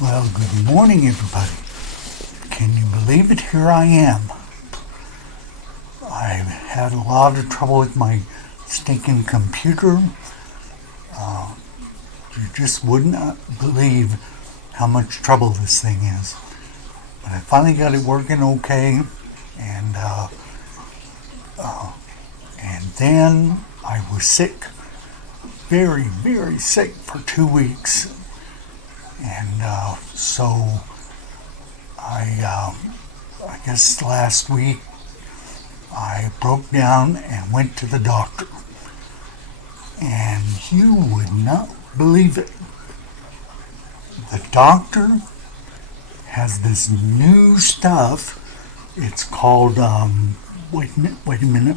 Well, good morning, everybody. Can you believe it? Here I am. I've had a lot of trouble with my stinking computer. You just wouldn't believe how much trouble this thing is. But I finally got it working okay, and then I was sick, very, very sick for 2 weeks, and so I guess last week I broke down and went to the doctor, and you would not believe it. The doctor has this new stuff. It's called wait a minute.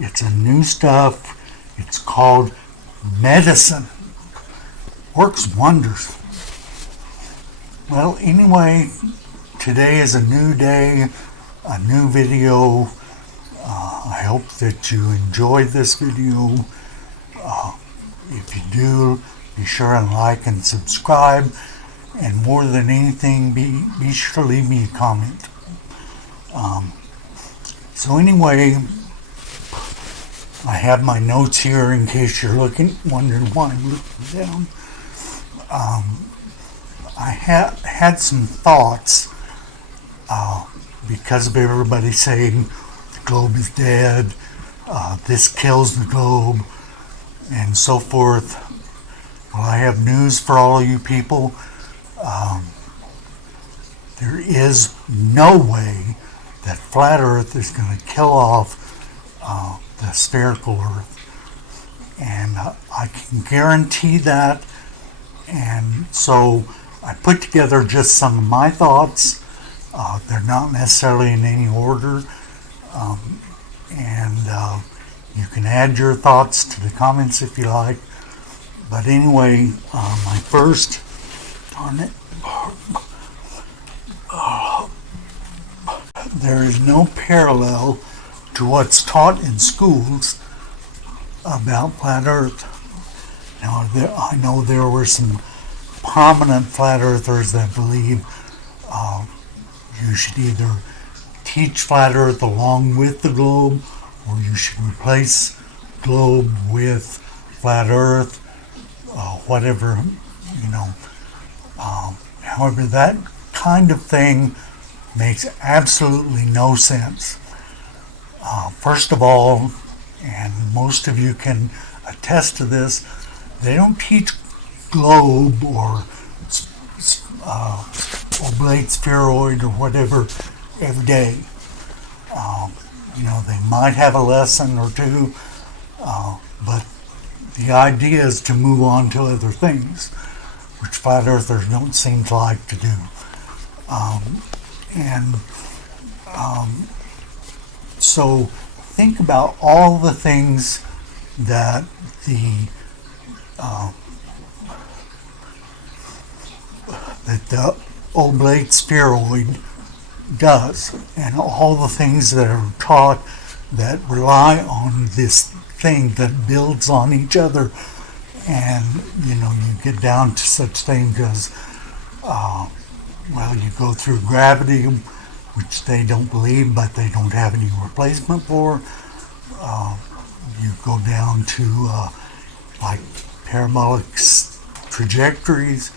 It's a new stuff. It's called medicine. Works wonders. Well, anyway, today is a new day, a new video. I hope that you enjoyed this video. If you do, be sure and like and subscribe. And more than anything, be sure to leave me a comment. So anyway, I have my notes here in case you're wondering why I'm looking down. I had some thoughts because of everybody saying the globe is dead, this kills the globe, and so forth. Well, I have news for all of you people. There is no way that flat Earth is going to kill off the spherical Earth. And I can guarantee that. And so I put together just some of my thoughts. They're not necessarily in any order. And you can add your thoughts to the comments if you like. But anyway, my first, darn it, there is no parallel to what's taught in schools about flat Earth. Now, I know there were some prominent flat earthers that believe you should either teach flat Earth along with the globe, or you should replace globe with flat Earth, whatever, you know. However, that kind of thing makes absolutely no sense. First of all, and most of you can attest to this, they don't teach globe or Oblate, Spheroid, or whatever every day. They might have a lesson or two, but the idea is to move on to other things, which flat earthers don't seem to like to do. So think about all the things that the Oblate Spheroid does, and all the things that are taught that rely on this thing that builds on each other. And you get down to such things as you go through gravity, which they don't believe, but they don't have any replacement for. You go down to like parabolic trajectories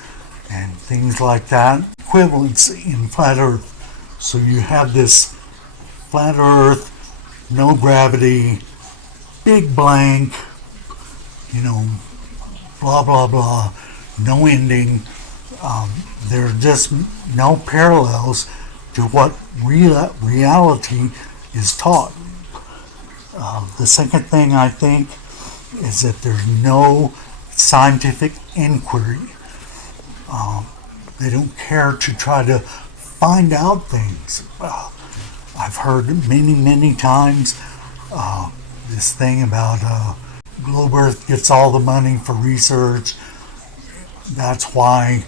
and things like that. Equivalence in flat Earth. So you have this flat Earth, no gravity, big blank, blah, blah, blah, no ending. There are just no parallels to what reality is taught. The second thing I think is that there's no scientific inquiry. They don't care to try to find out things. I've heard many, many times this thing about Globe Earth gets all the money for research. That's why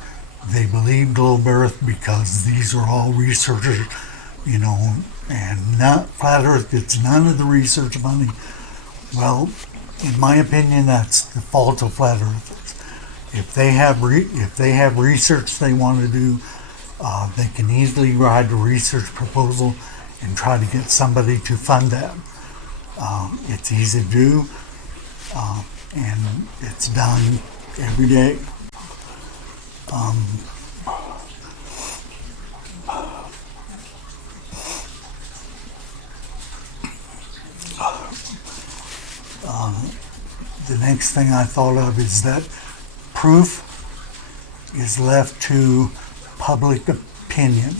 they believe Globe Earth, because these are all researchers, and not Flat Earth gets none of the research money. Well, in my opinion, that's the fault of Flat Earthers. if they have research they want to do, they can easily write a research proposal and try to get somebody to fund that. It's easy to do, and it's done every day. The next thing I thought of is that proof is left to public opinion.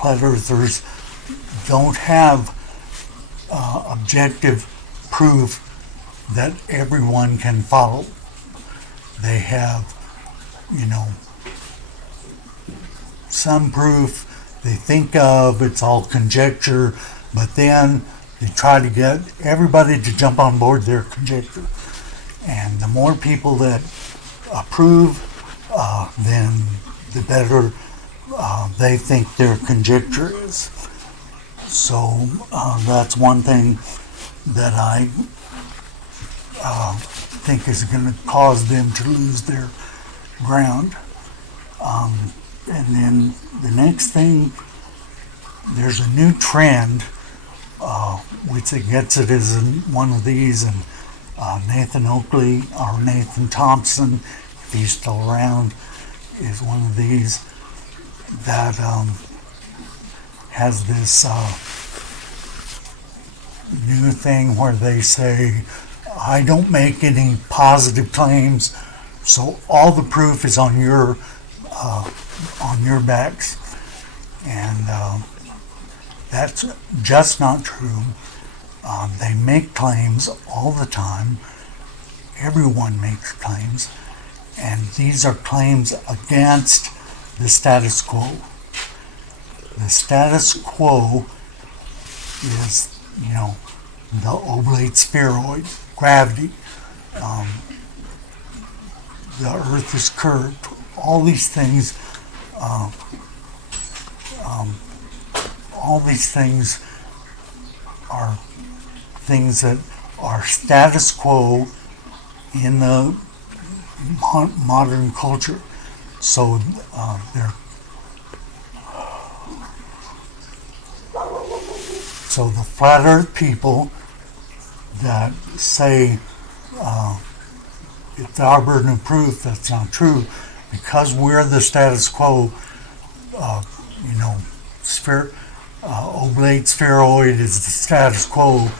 Flat earthers don't have objective proof that everyone can follow. They have, some proof they think of, it's all conjecture, but then they try to get everybody to jump on board their conjecture. And the more people that approve, then the better they think their conjecture is. So that's one thing that I think is going to cause them to lose their ground. And then the next thing, there's a new trend, which it gets it is in one of these, and Nathan Oakley, or Nathan Thompson, if he's still around, is one of these that has this new thing where they say, I don't make any positive claims, so all the proof is on your backs. And that's just not true. They make claims all the time. Everyone makes claims. And these are claims against the status quo. The status quo is, the Oblate spheroid, gravity. The earth is curved. All these things are things that are status quo in the modern culture. So the flat earth people that say it's our burden of proof, that's not true, because we're the status quo. Oblate spheroid is the status quo.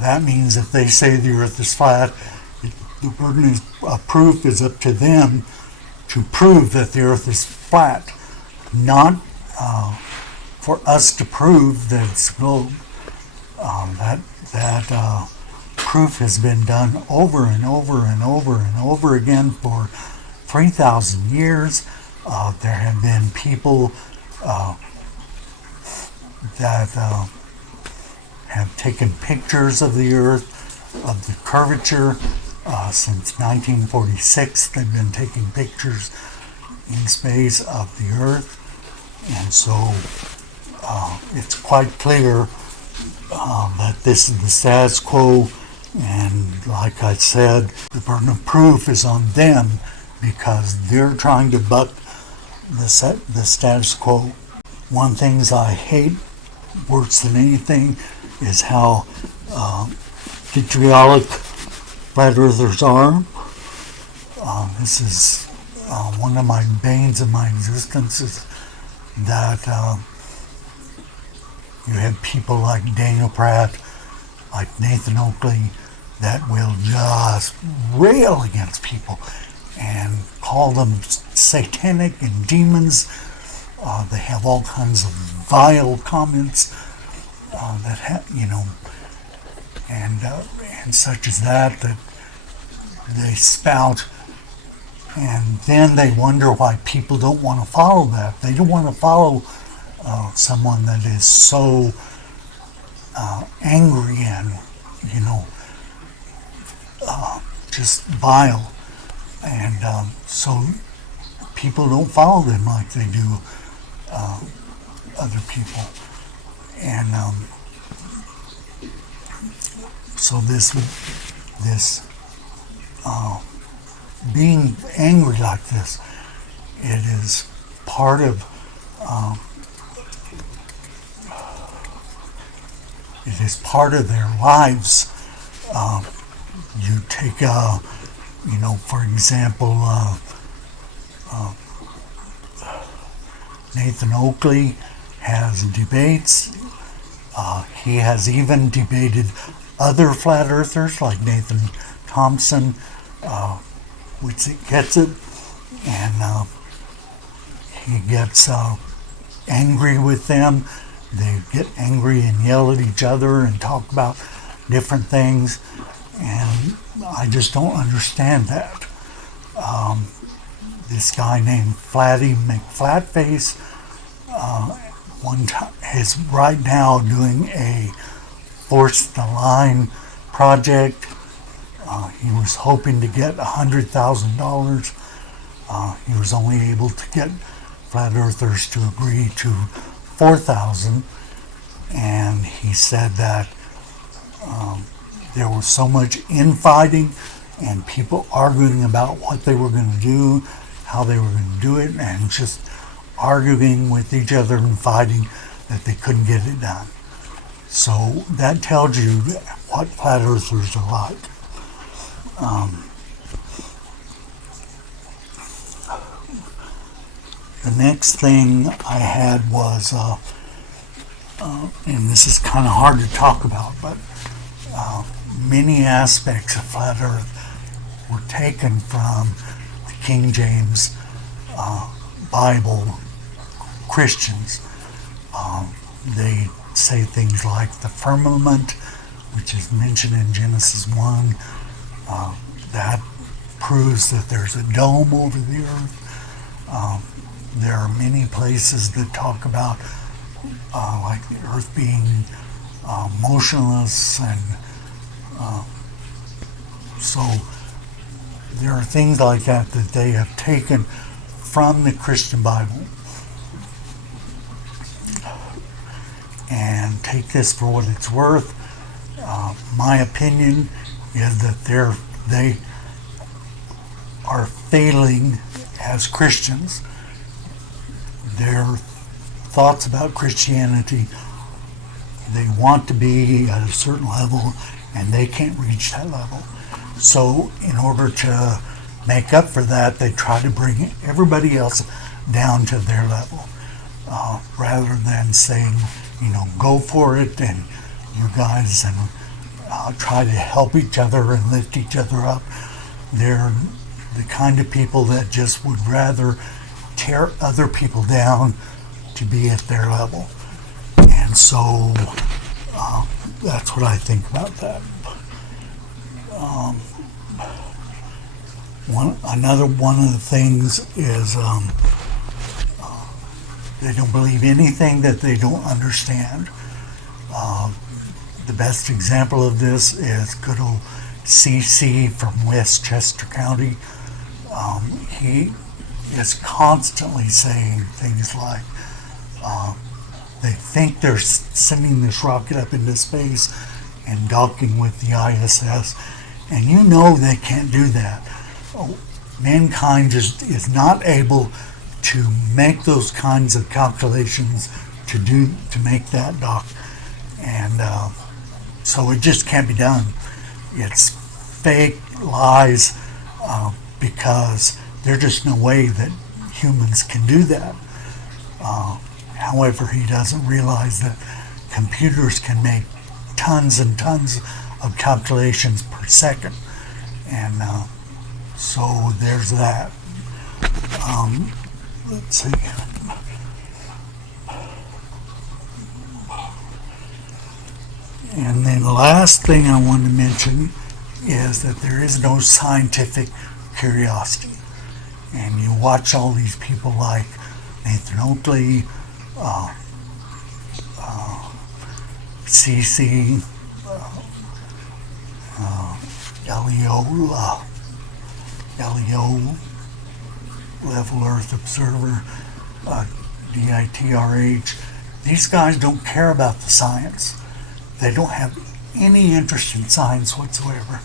That means if they say the earth is flat, the burden of proof is up to them to prove that the earth is flat, not for us to prove that it's a globe. That proof has been done over and over and over and over again for 3,000 years. There have been people that have taken pictures of the earth, of the curvature. Since 1946, they've been taking pictures in space of the earth. And so it's quite clear that this is the status quo. And like I said, the burden of proof is on them because they're trying to buck the status quo. One thing I hate worse than anything is how vitriolic flat earthers are. This is one of my banes of my existence, is that you have people like Daniel Pratt, like Nathan Oakley, that will just rail against people and call them satanic and demons. They have all kinds of vile comments that have, and such as that they spout, and then they wonder why people don't want to follow that. They don't want to follow someone that is so angry and just vile, and so people don't follow them like they do other people. And So this being angry like this, it is part of their lives. You take for example, Nathan Oakley has debates. He has even debated other flat earthers like Nathan Thompson, which gets it, and he gets angry with them. They get angry and yell at each other and talk about different things, and I just don't understand that. This guy named Flatty McFlatface one time is right now doing a Force the Line project. He was hoping to get $100,000. He was only able to get flat earthers to agree to $4,000, and he said that there was so much infighting and people arguing about what they were going to do, how they were going to do it, and just arguing with each other and fighting that they couldn't get it done. So that tells you what flat earthers are like. The next thing I had was, and this is kind of hard to talk about, but many aspects of flat earth were taken from the King James Bible Christians. They say things like the firmament, which is mentioned in Genesis 1, that proves that there's a dome over the earth. There are many places that talk about like the earth being motionless, and so there are things like that they have taken from the Christian Bible. And take this for what it's worth. My opinion is that they are failing as Christians. Their thoughts about Christianity, they want to be at a certain level and they can't reach that level. So in order to make up for that, they try to bring everybody else down to their level, rather than saying, go for it, and you guys, and try to help each other and lift each other up. They're the kind of people that just would rather tear other people down to be at their level. And so that's what I think about that. One of the things is they don't believe anything that they don't understand. The best example of this is good old CC from Westchester County. He is constantly saying things like they think they're sending this rocket up into space and docking with the ISS, and they can't do that. Mankind just is not able to make those kinds of calculations to make that dock, and so it just can't be done. It's fake lies, because there's just no way that humans can do that. However, he doesn't realize that computers can make tons and tons of calculations per second, and so there's that. Let's see. And then the last thing I want to mention is that there is no scientific curiosity. And you watch all these people like Nathan Oakley, CC, LEO, Level Earth Observer, DITRH. These guys don't care about the science. They don't have any interest in science whatsoever.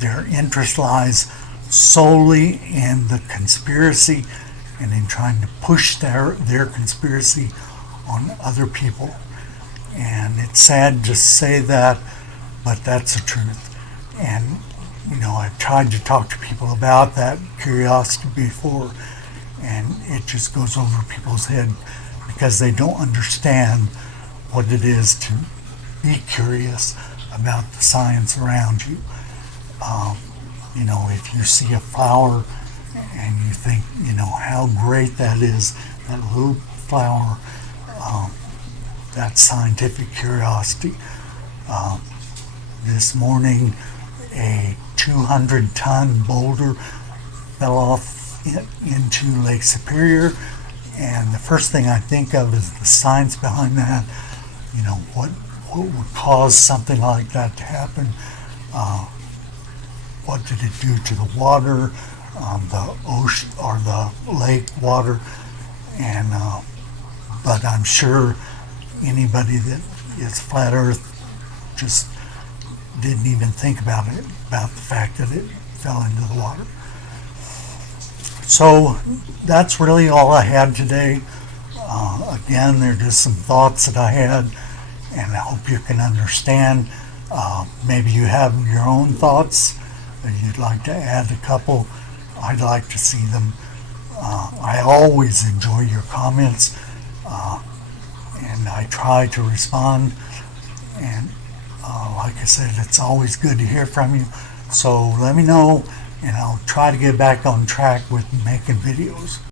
Their interest lies solely in the conspiracy and in trying to push their conspiracy on other people. And it's sad to say that, but that's the truth. And, I've tried to talk to people about that curiosity before, and it just goes over people's head because they don't understand what it is to be curious about the science around you. If you see a flower and you think, how great that is, that little flower, that's scientific curiosity. This morning, a 200-ton boulder fell off into Lake Superior, and the first thing I think of is the science behind that. What would cause something like that to happen? What did it do to the water, the ocean or the lake water? And but I'm sure anybody that is flat Earth just didn't even think about the fact that it fell into the water. So that's really all I had today. Again, they're just some thoughts that I had, and I hope you can understand. Maybe you have your own thoughts that you'd like to add a couple. I'd like to see them. I always enjoy your comments, and I try to respond. And like I said, it's always good to hear from you. So let me know, and I'll try to get back on track with making videos.